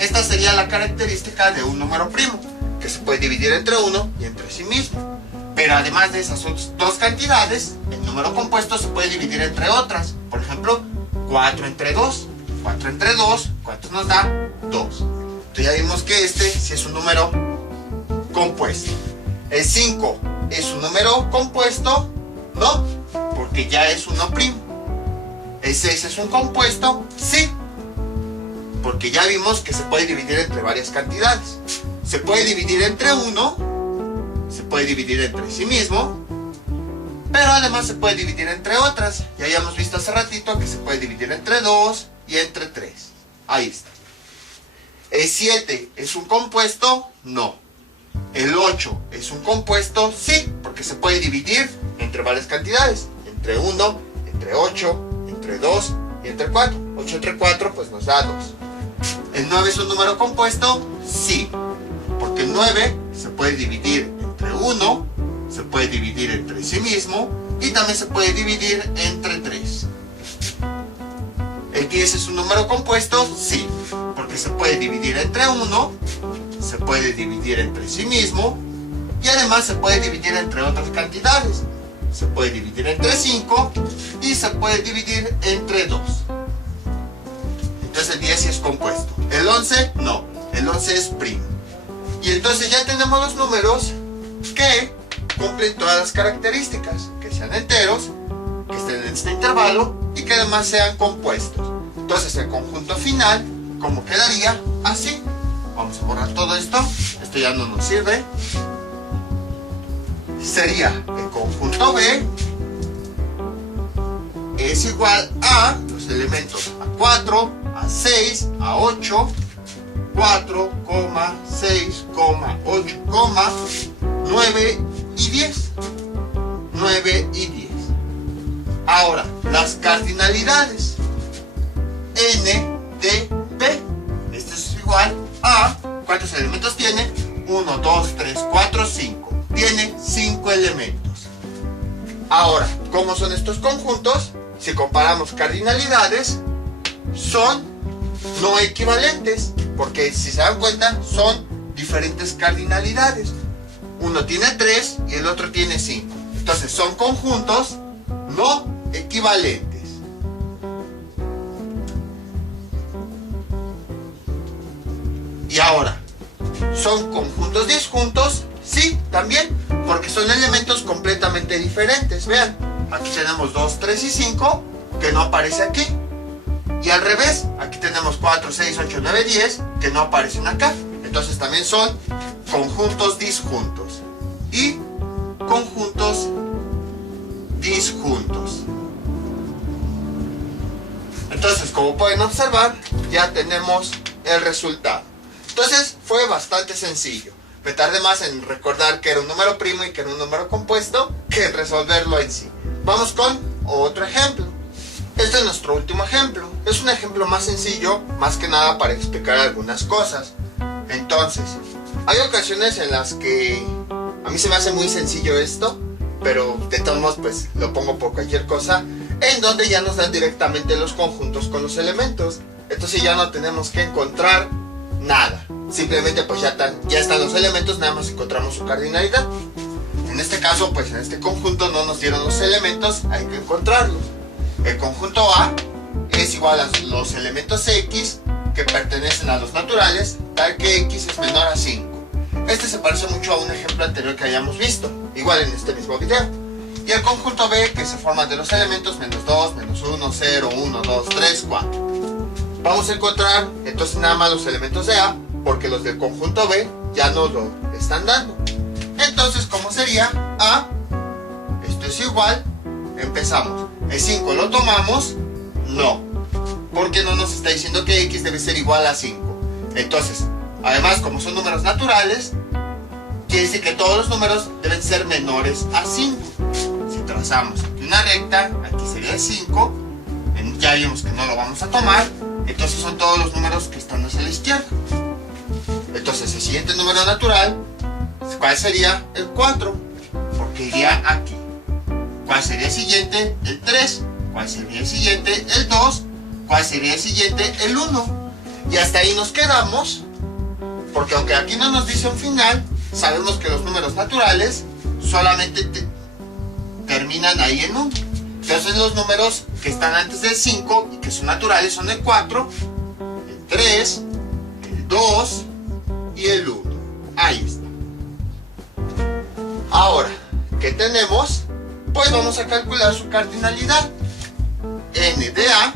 Esta sería la característica de un número primo, que se puede dividir entre 1 y entre sí mismo. Pero además de esas 2 cantidades, el número compuesto se puede dividir entre otras. Por ejemplo, 4 entre 2. 4 entre 2, ¿cuánto nos da? 2. Entonces ya vimos que este sí es un número compuesto. El 5 es un número compuesto, no, porque ya es uno primo. El 6 es un compuesto, sí, porque ya vimos que se puede dividir entre varias cantidades. Se puede dividir entre 1, se puede dividir entre sí mismo, pero además se puede dividir entre otras. Ya habíamos visto hace ratito que se puede dividir entre 2 y entre 3. Ahí está. El 7 es un compuesto, no. El 8 es un compuesto, sí, porque se puede dividir entre varias cantidades. Entre 1, entre 8, entre 2 y entre 4. 8 entre 4 pues nos da 2. ¿El 9 es un número compuesto? Sí, porque el 9 se puede dividir entre 1, se puede dividir entre sí mismo y también se puede dividir entre 3. ¿El 10 es un número compuesto? Sí, porque se puede dividir entre 1, se puede dividir entre sí mismo y además se puede dividir entre otras cantidades. Se puede dividir entre 5 y se puede dividir entre 2. Entonces el 10 sí es compuesto. El 11 no, el 11 es primo. Y entonces ya tenemos los números que cumplen todas las características, que sean enteros, que estén en este intervalo y que además sean compuestos. Entonces el conjunto final, ¿cómo quedaría? Así. Vamos a borrar todo esto. Esto ya no nos sirve. Sería el conjunto B es igual a los elementos A4, A6, A8, 4, 6, 8, 9 y 10. 9 y 10. Ahora, las cardinalidades. N de B. Esto es igual a, ¿cuántos elementos tiene? 1, 2, 3, 4, 5. Tiene 5 elementos. Ahora, ¿cómo son estos conjuntos? Si comparamos cardinalidades, son no equivalentes, porque si se dan cuenta, son diferentes cardinalidades. Uno tiene 3 y el otro tiene 5. Entonces, son conjuntos no equivalentes. Y ahora, ¿son conjuntos disjuntos? Sí, también, porque son elementos completamente diferentes. Vean, aquí tenemos 2, 3 y 5, que no aparece aquí. Y al revés, aquí tenemos 4, 6, 8, 9, 10, que no aparecen acá. Entonces también son conjuntos disjuntos y conjuntos disjuntos. Entonces, como pueden observar, ya tenemos el resultado. Entonces, fue bastante sencillo. Me tardé más en recordar que era un número primo y que era un número compuesto que en resolverlo en sí. Vamos con otro ejemplo. Este es nuestro último ejemplo. Es un ejemplo más sencillo, más que nada para explicar algunas cosas. Entonces, hay ocasiones en las que a mí se me hace muy sencillo esto, pero de todos modos pues lo pongo por cualquier cosa, en donde ya nos dan directamente los conjuntos con los elementos. Entonces ya no tenemos que encontrar nada. Simplemente pues ya están los elementos, nada más encontramos su cardinalidad. En este caso pues en este conjunto no nos dieron los elementos, hay que encontrarlos. El conjunto A es igual a los elementos X que pertenecen a los naturales, tal que X es menor a 5. Este se parece mucho a un ejemplo anterior que hayamos visto, igual en este mismo video. Y el conjunto B, que se forma de los elementos menos 2, menos 1, 0, 1, 2, 3, 4. Vamos a encontrar entonces nada más los elementos de A, porque los del conjunto B ya nos lo están dando. Entonces, ¿cómo sería? A, esto es igual, empezamos. El 5 lo tomamos, no, porque no nos está diciendo que X debe ser igual a 5. Entonces, además, como son números naturales, quiere decir que todos los números deben ser menores a 5. Si trazamos aquí una recta, aquí sería el 5, ya vimos que no lo vamos a tomar, entonces son todos los números que están hacia la izquierda. Entonces el siguiente número natural, ¿cuál sería? El 4, porque iría aquí. ¿Cuál sería el siguiente? El 3. ¿Cuál sería el siguiente? El 2. ¿Cuál sería el siguiente? El 1. Y hasta ahí nos quedamos, porque aunque aquí no nos dice un final, sabemos que los números naturales solamente terminan ahí en 1. Entonces los números que están antes del 5 y que son naturales son el 4, el 3, el 2 y el 1. Ahí está. Ahora, ¿qué tenemos? Pues vamos a calcular su cardinalidad. N de A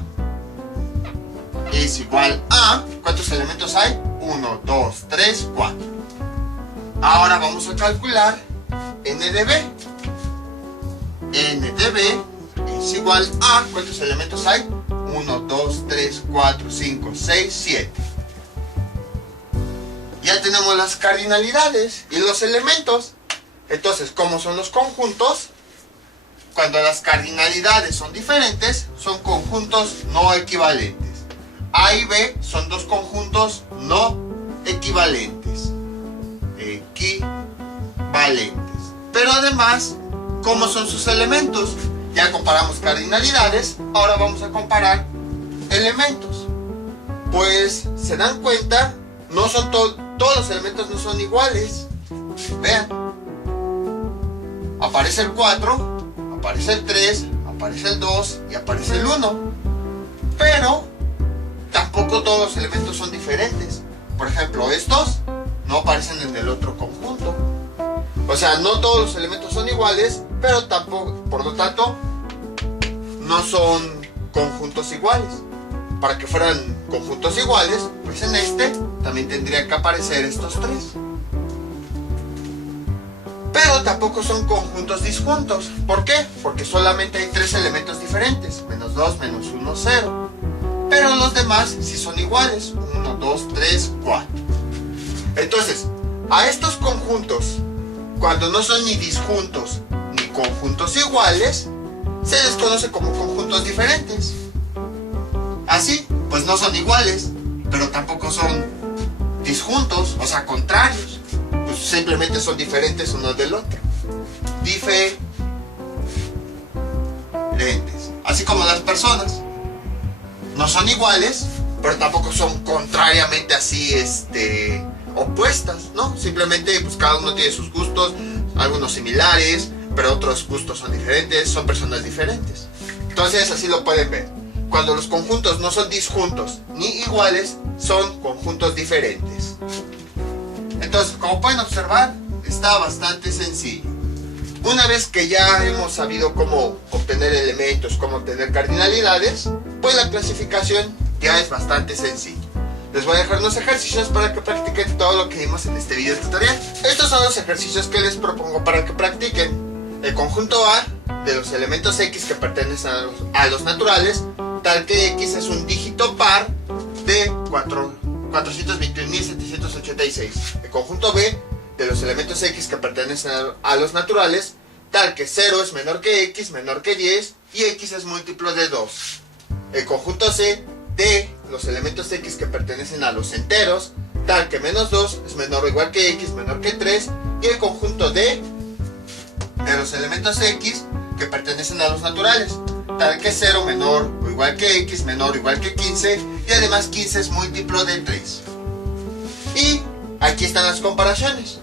es igual a... ¿cuántos elementos hay? 1, 2, 3, 4. Ahora vamos a calcular N de B. N de B es igual a... ¿cuántos elementos hay? 1, 2, 3, 4, 5, 6, 7. Ya tenemos las cardinalidades y los elementos. Entonces, ¿cómo son los conjuntos? Cuando las cardinalidades son diferentes, son conjuntos no equivalentes. A y B son dos conjuntos no equivalentes. Equivalentes. Pero además, ¿cómo son sus elementos? Ya comparamos cardinalidades, ahora vamos a comparar elementos. Pues, ¿se dan cuenta? No son todos los elementos no son iguales. Vean. Aparece el 4, aparece el 3, aparece el 2 y aparece el 1. Pero tampoco todos los elementos son diferentes. Por ejemplo, estos no aparecen en el otro conjunto. O sea, no todos los elementos son iguales, pero tampoco, por lo tanto, no son conjuntos iguales. Para que fueran conjuntos iguales, pues en este también tendría que aparecer estos 3. Pero tampoco son conjuntos disjuntos. ¿Por qué? Porque solamente hay 3 elementos diferentes. Menos 2, menos 1, 0. Pero los demás sí son iguales. 1, 2, 3, 4. Entonces, a estos conjuntos, cuando no son ni disjuntos ni conjuntos iguales, se les conoce como conjuntos diferentes. Así, pues no son iguales, pero tampoco son disjuntos, o sea, contrarios. pues simplemente son diferentes uno del otro. Diferentes. Así como las personas. No son iguales, pero tampoco son contrariamente así, opuestas, ¿no? Simplemente pues cada uno tiene sus gustos, algunos similares, pero otros gustos son diferentes, son personas diferentes. Entonces así lo pueden ver. Cuando los conjuntos no son disjuntos ni iguales, son conjuntos diferentes. Entonces, como pueden observar, está bastante sencillo. Una vez que ya hemos sabido cómo obtener elementos, cómo obtener cardinalidades, pues la clasificación ya es bastante sencilla. Les voy a dejar unos ejercicios para que practiquen todo lo que vimos en este video tutorial. Estos son los ejercicios que les propongo para que practiquen. El conjunto A de los elementos X que pertenecen a los naturales, tal que X es un dígito par de 421.786. El conjunto B de los elementos X que pertenecen a los naturales, tal que 0 es menor que X, menor que 10 y X es múltiplo de 2. El conjunto C de los elementos X que pertenecen a los enteros, tal que menos 2 es menor o igual que X, menor que 3, y el conjunto D de los elementos X que pertenecen a los naturales, tal que 0 menor o igual que X, menor o igual que 15, y además 15 es múltiplo de 3. Y aquí están las comparaciones.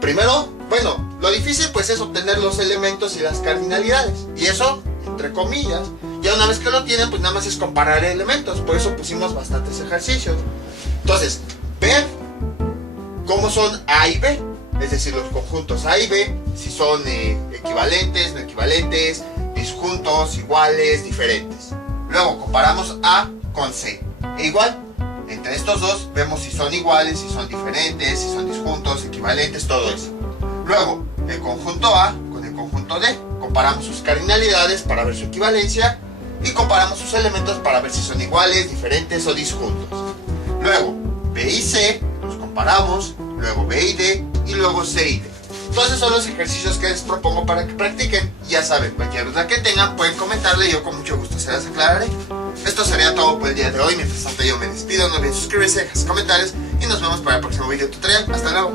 Primero, bueno, lo difícil pues es obtener los elementos y las cardinalidades, y eso entre comillas. Ya una vez que lo tienen, pues nada más es comparar elementos. Por eso pusimos bastantes ejercicios. Entonces, ver cómo son A y B, es decir, los conjuntos A y B, si son equivalentes, no equivalentes, disjuntos, iguales, diferentes. Luego comparamos A con C. E igual, entre estos dos vemos si son iguales, si son diferentes, si son disjuntos, equivalentes, todo eso. Luego, el conjunto A con el conjunto D. Comparamos sus cardinalidades para ver su equivalencia y comparamos sus elementos para ver si son iguales, diferentes o disjuntos. Luego, B y C los comparamos, luego B y D y luego C y D. Entonces son los ejercicios que les propongo para que practiquen. Ya saben, cualquier duda que tengan pueden comentarle y yo con mucho gusto se las aclararé. Esto sería todo por el día de hoy. Mientras tanto yo me despido, no olviden suscribirse, dejar sus comentarios y nos vemos para el próximo video tutorial. Hasta luego.